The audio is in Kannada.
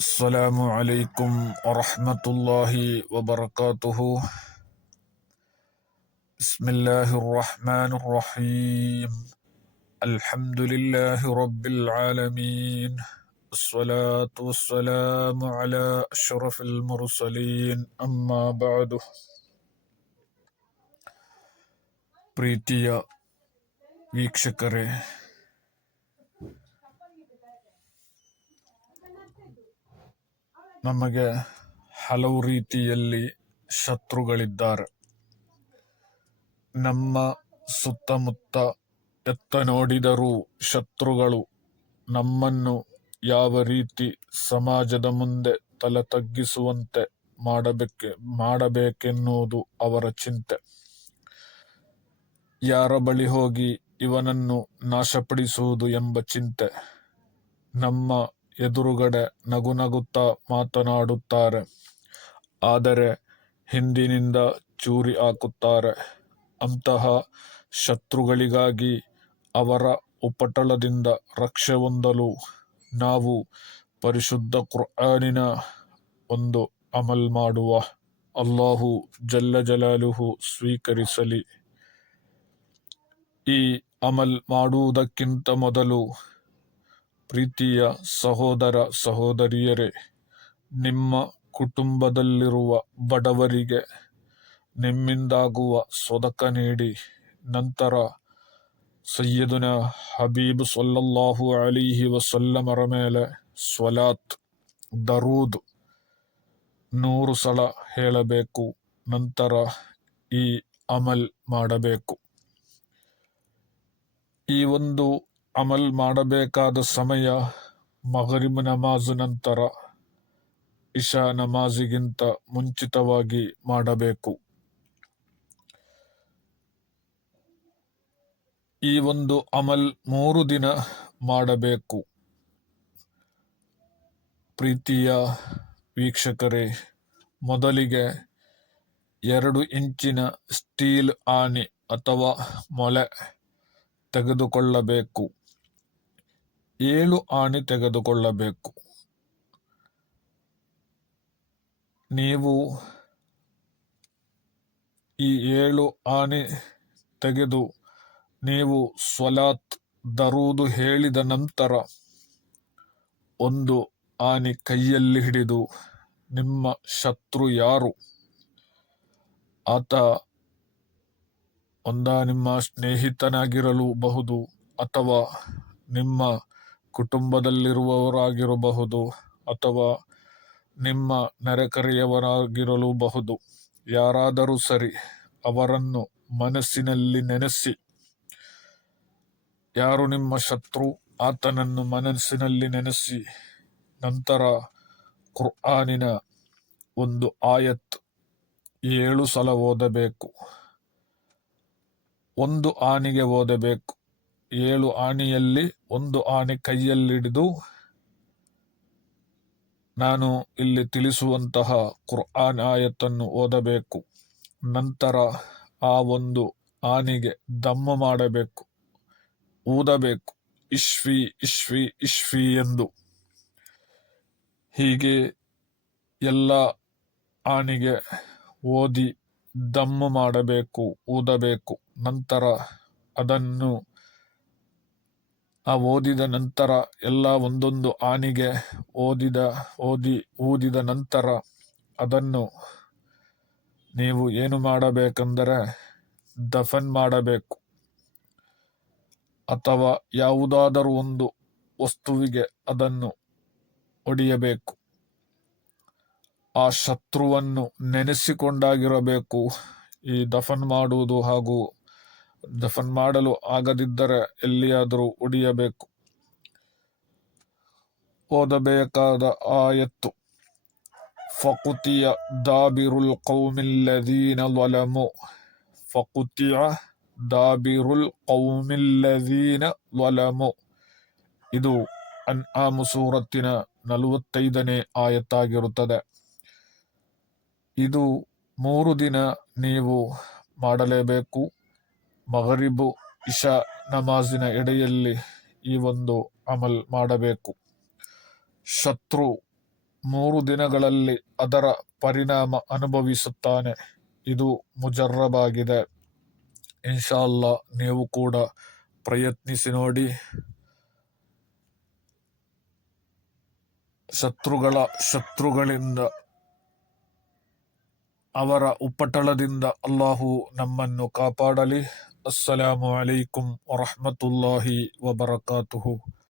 السلام عليكم ورحمة الله وبركاته. بسم الله الرحمن الرحيم. الحمد لله رب العالمين، الصلاة والسلام على أشرف المرسلين. أما بعد. ಪ್ರೀತಿಯ ವೀಕ್ಷಕರೇ, ನಮಗೆ ಹಲವು ರೀತಿಯಲ್ಲಿ ಶತ್ರುಗಳಿದ್ದಾರೆ. ನಮ್ಮ ಸುತ್ತಮುತ್ತ ಎತ್ತ ನೋಡಿದರೂ ಶತ್ರುಗಳು ನಮ್ಮನ್ನು ಯಾವ ರೀತಿ ಸಮಾಜದ ಮುಂದೆ ತಲೆ ತಗ್ಗಿಸುವಂತೆ ಮಾಡಬೇಕೆನ್ನುವುದು ಅವರ ಚಿಂತೆ. ಯಾರ ಬಳಿ ಹೋಗಿ ಇವನನ್ನು ನಾಶಪಡಿಸುವುದು ಎಂಬ ಚಿಂತೆ. ನಮ್ಮ ಎದುರುಗಡೆ ನಗುತ್ತಾ ಮಾತನಾಡುತ್ತಾರೆ, ಆದರೆ ಹಿಂದಿನಿಂದ ಚೂರಿ ಹಾಕುತ್ತಾರೆ. ಅಂತಹ ಶತ್ರುಗಳಿಗಾಗಿ ಅವರ ಉಪಟಳದಿಂದ ರಕ್ಷೆ ಹೊಂದಲು ನಾವು ಪರಿಶುದ್ಧ ಕುರ್ಆನಿನ ಒಂದು ಅಮಲ್ ಮಾಡುವ. ಅಲ್ಲಾಹು ಜಲ್ಲ ಜಲಾಲುಹು ಸ್ವೀಕರಿಸಲಿ. ಈ ಅಮಲ್ ಮಾಡುವುದಕ್ಕಿಂತ ಮೊದಲು ಪ್ರೀತಿಯ ಸಹೋದರ ಸಹೋದರಿಯರೇ, ನಿಮ್ಮ ಕುಟುಂಬದಲ್ಲಿರುವ ಬಡವರಿಗೆ ನಿಮ್ಮಿಂದಾಗುವ ಸದಕ ನೀಡಿ. ನಂತರ ಸಯ್ಯದುನ ಹಬೀಬ್ ಸಲ್ಲಲ್ಲಾಹು ಅಲೈಹಿ ವಸಲ್ಲಮರ ಮೇಲೆ ಸ್ವಲಾತ್ ದರೂದ್ 100 ಸಲ ಹೇಳಬೇಕು. ನಂತರ ಈ ಅಮಲ್ ಮಾಡಬೇಕು. ಈ ಒಂದು ಅಮಲ್ ಮಾಡಬೇಕಾದ ಸಮಯ ಮಗರಿಬ್ ನಮಾಜ್ ನಂತರ, ಇಶಾ ನಮಾಜಿಗಿಂತ ಮುಂಚಿತವಾಗಿ ಮಾಡಬೇಕು. ಈ ಒಂದು ಅಮಲ್ 3 ದಿನ ಮಾಡಬೇಕು. ಪ್ರೀತಿಯ ವೀಕ್ಷಕರೇ, ಮೊದಲಿಗೆ 2 ಇಂಚಿನ ಸ್ಟೀಲ್ ಆಣಿ ಅಥವಾ ಮೊಳೆ ತೆಗೆದುಕೊಳ್ಳಬೇಕು. 7 ಆಣಿ ತೆಗೆದುಕೊಳ್ಳಬೇಕು. ನೀವು ಈ 7 ಆಣಿ ತೆಗೆದು ನೀವು ಸ್ವಲಾತ್ ದರೂದು ಹೇಳಿದ ನಂತರ 1 ಆಣಿ ಕೈಯಲ್ಲಿ ಹಿಡಿದು, ನಿಮ್ಮ ಶತ್ರು ಯಾರು, ಆತ ನಿಮ್ಮ ಸ್ನೇಹಿತನಾಗಿರಲೂಬಹುದು ಅಥವಾ ನಿಮ್ಮ ಕುಟುಂಬದಲ್ಲಿರುವವರಾಗಿರಬಹುದು ಅಥವಾ ನಿಮ್ಮ ನೆರೆಕರೆಯವರಾಗಿರಲೂಬಹುದು, ಯಾರಾದರೂ ಸರಿ, ಅವರನ್ನು ಮನಸ್ಸಿನಲ್ಲಿ ನೆನೆಸಿ. ಯಾರು ನಿಮ್ಮ ಶತ್ರು ಆತನನ್ನು ಮನಸ್ಸಿನಲ್ಲಿ ನೆನೆಸಿ. ನಂತರ ಕುರ್ಆನಿನ ಒಂದು ಆಯತ್ 7 ಸಲ ಓದಬೇಕು. 1 ಆಣಿಗೆ ಓದಬೇಕು. 7 ಆಣಿಯಲ್ಲಿ 1 ಆಣಿ ಕೈಯಲ್ಲಿಡಿದು ನಾನು ಇಲ್ಲಿ ತಿಳಿಸುವಂತಹ ಕುರ್ಆನ್ ಆಯತ್ತನ್ನು ಓದಬೇಕು. ನಂತರ ಆ 1 ಆಣಿಗೆ ದಮ್ಮು ಮಾಡಬೇಕು, ಊದಬೇಕು, ಇಶ್ಫಿ ಇಶ್ಫಿ ಇಶ್ಫಿ ಎಂದು. ಹೀಗೆ ಎಲ್ಲ ಆಣಿಗೆ ಓದಿ ದಮ್ಮು ಮಾಡಬೇಕು, ಊದಬೇಕು. ನಂತರ ಅದನ್ನು ಓದಿದ ನಂತರ ಎಲ್ಲ ಒಂದೊಂದು ಆಣಿಗೆ ಊದಿದ ನಂತರ ಅದನ್ನು ನೀವು ಏನು ಮಾಡಬೇಕೆಂದರೆ ದಫನ್ ಮಾಡಬೇಕು, ಅಥವಾ ಯಾವುದಾದರೂ ಒಂದು ವಸ್ತುವಿಗೆ ಅದನ್ನು ಹೊಡೆಯಬೇಕು. ಆ ಶತ್ರುವನ್ನು ನೆನೆಸಿಕೊಂಡಾಗಿರಬೇಕು ಈ ದಫನ್ ಮಾಡುವುದು. ಹಾಗೂ ದಫನ್ ಮಾಡಲು ಆಗದಿದ್ದರೆ ಎಲ್ಲಿಯಾದರೂ ಹೊಡೆಯಬೇಕು. ಓದಬೇಕಾದ ಆಯತ್ತು ಫಕುತಿಯ ದಾಬಿರುಲ್ ಕೌಮಿಲ್ಲದೀನ ظಲಮು. ಫಕುತಿಯ ದಾಬಿರುಲ್ ಕೌಮಿಲ್ಲದೀನ ظಲಮು. ಇದು ಅನ್ಆಮ್ ಸೂರತ್ತಿನ 45ನೇ ಆಯತ್ತಾಗಿರುತ್ತದೆ. ಇದು 3 ದಿನ ನೀವು ಮಾಡಲೇಬೇಕು. ಮಗರಿಬು ಇಶಾ ನಮಾಜಿನ ಎಡೆಯಲ್ಲಿ ಈ ಒಂದು ಅಮಲ್ ಮಾಡಬೇಕು. ಶತ್ರು 3 ದಿನಗಳಲ್ಲಿ ಅದರ ಪರಿಣಾಮ ಅನುಭವಿಸುತ್ತಾನೆ. ಇದು ಮುಜರ್ರಬಾಗಿದೆ. ಇನ್ಶಾ ಅಲ್ಲಾ ನೀವು ಕೂಡ ಪ್ರಯತ್ನಿಸಿ ನೋಡಿ. ಶತ್ರುಗಳಿಂದ, ಅವರ ಉಪಟಳದಿಂದ ಅಲ್ಲಾಹು ನಮ್ಮನ್ನು ಕಾಪಾಡಲಿ. ಅಸ್ಸಲಾಮು ಅಲೈಕುಂ ವರಹ್ಮತುಲ್ಲಾಹಿ ವಬರಕಾತುಹು.